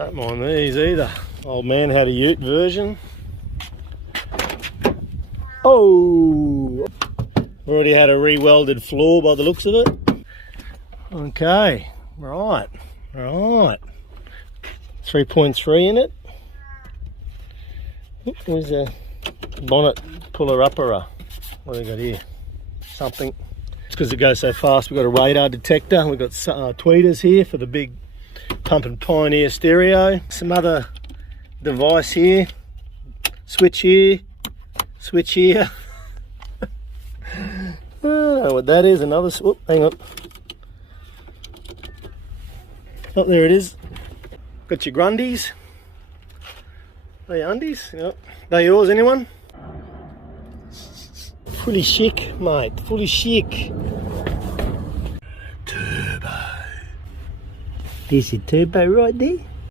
Don't mind these either. Old man had a ute version. Oh! Already had a re-welded floor by the looks of it. Okay, right. 3.3 in it. Where's the bonnet puller-upper? What have we got here? Something. It's because it goes so fast. We've got a radar detector. We've got tweeters here for the big Pump and Pioneer stereo. Some other device here. Switch here. Switch here. I don't know what that is. Another. Whoop, hang on. Oh, there it is. Got your Grundies. Are they undies? Yep. They yours, anyone? Fully chic, mate. Fully chic. Turbo. There's your turbo right there.